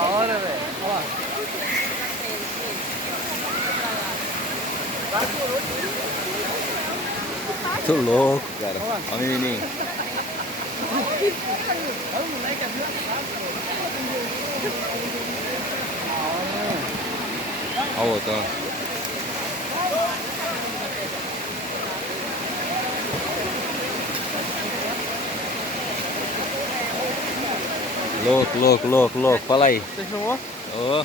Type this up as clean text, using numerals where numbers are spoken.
hora, velho. Olha lá. Tô louco, cara. Olha o menininho. Olha o moleque abraçado, Olha o outro, ó. Louco, louco, louco, louco. Fala aí. Você filmou? Ô.